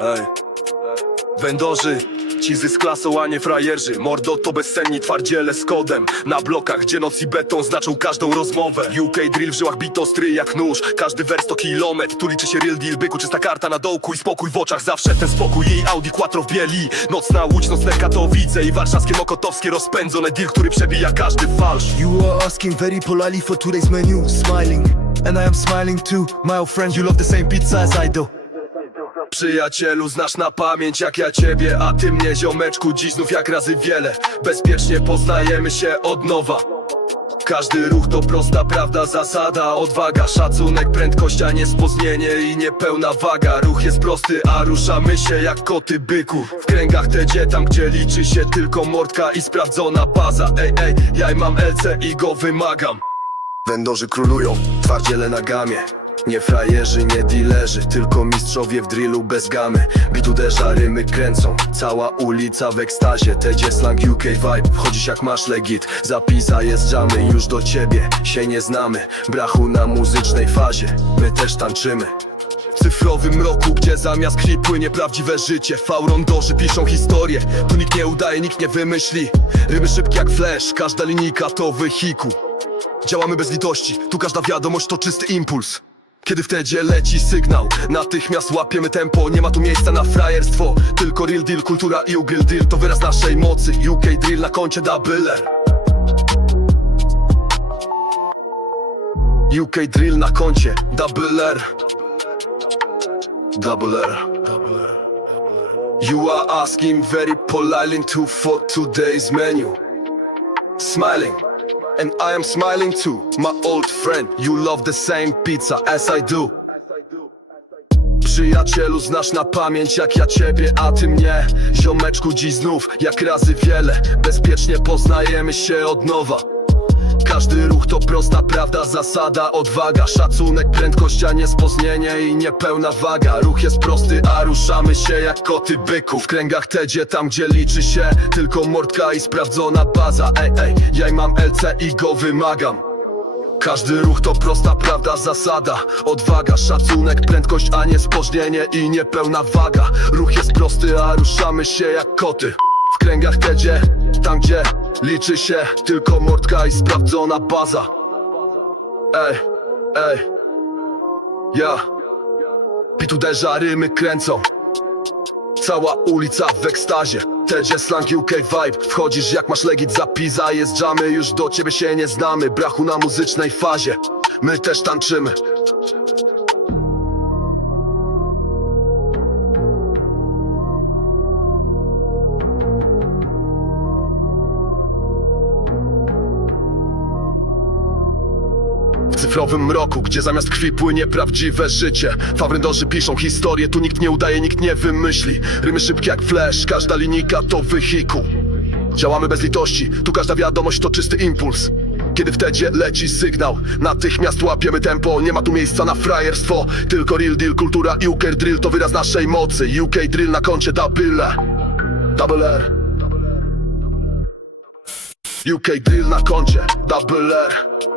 Ej. Vendorzy, ci z klasą, a nie frajerzy. Mordo to bezsenni twardziele z kodem. Na blokach, gdzie noc i beton znaczą każdą rozmowę. UK drill w żyłach bit ostry jak nóż. Każdy wers to kilometr, tu liczy się real deal Byku czysta karta na dołku i spokój w oczach. Zawsze ten spokój i Audi Quattro w bieli. Nocna łódź, nocne Katowice I warszawskie Mokotowskie rozpędzone Deal, który przebija każdy falsz. You are asking very politely for today's menu, smiling. And I am smiling too, my old friend. You love the same pizza as I do. Przyjacielu, znasz na pamięć jak ja ciebie, a ty mnie ziomeczku dziś znów jak razy wiele. Bezpiecznie poznajemy się od nowa. Każdy ruch to prosta prawda, zasada, odwaga Szacunek, prędkość, a nie spóźnienie i niepełna waga. Ruch jest prosty, a ruszamy się jak koty byku. W kręgach te gdzie tam, gdzie liczy się tylko mordka i sprawdzona baza. Ej, ej, ja mam LC i go wymagam. Vendorzy królują, twardziele na gamie nie frajerzy, nie dealerzy, tylko mistrzowie w drillu bez gamy. Bit uderza, rymy kręcą, cała ulica w ekstazie. Tedzie slang UK vibe, wchodzisz jak masz legit. Zapisa jest jamy, już do ciebie się nie znamy. Brachu na muzycznej fazie, my też tańczymy. W cyfrowym roku, gdzie zamiast krwi płynie prawdziwe życie. Faurondorzy piszą historię, tu nikt nie udaje, nikt nie wymyśli. Rymy szybkie jak flash, każda linijka to wehikuł Działamy bez litości, tu każda wiadomość to czysty impuls kiedy w tedzie leci sygnał Natychmiast łapiemy tempo. Nie ma tu miejsca na frajerstwo Tylko real deal, kultura i ugryl deal. To wyraz naszej mocy UK drill na koncie double R. UK drill na koncie double R. Double R. You are asking very politely to for today's menu. Smiling And I am smiling too, my old friend You love the same pizza as I do. Przyjacielu, znasz na pamięć jak ja ciebie, a ty mnie. Ziomeczku, dziś znów, jak razy wiele. Bezpiecznie poznajemy się od nowa każdy ruch to prosta prawda, zasada, odwaga Szacunek, prędkość, a nie spóźnienie i niepełna waga. Ruch jest prosty, a ruszamy się jak koty byku W kręgach tedzie, tam gdzie liczy się tylko mordka i sprawdzona baza. Ej, ej, ja mam LC i go wymagam. Każdy ruch to prosta prawda, zasada Odwaga, szacunek, prędkość, a nie spóźnienie i niepełna waga. Ruch jest prosty, a ruszamy się jak koty W kręgach tedzie, tam gdzie liczy się tylko mordka i sprawdzona baza. Ej, ej, ja. Pit uderza, rymy kręcą. Cała ulica w ekstazie. Tedzie slang UK vibe. Wchodzisz jak masz legit zapisa Jest jamy, już do ciebie się nie znamy. Brachu na muzycznej fazie. My też tańczymy W cyfrowym mroku, gdzie zamiast krwi płynie prawdziwe życie. Fawryndorzy piszą historię, tu nikt nie udaje, nikt nie wymyśli. Rymy szybkie jak flash, każda linijka to wehikuł Działamy bez litości, tu każda wiadomość to czysty impuls. Kiedy w tedzie leci sygnał Natychmiast łapiemy tempo. Nie ma tu miejsca na frajerstwo Tylko real deal, kultura UK drill. To wyraz naszej mocy. UK drill na koncie double Double R. UK drill na koncie double R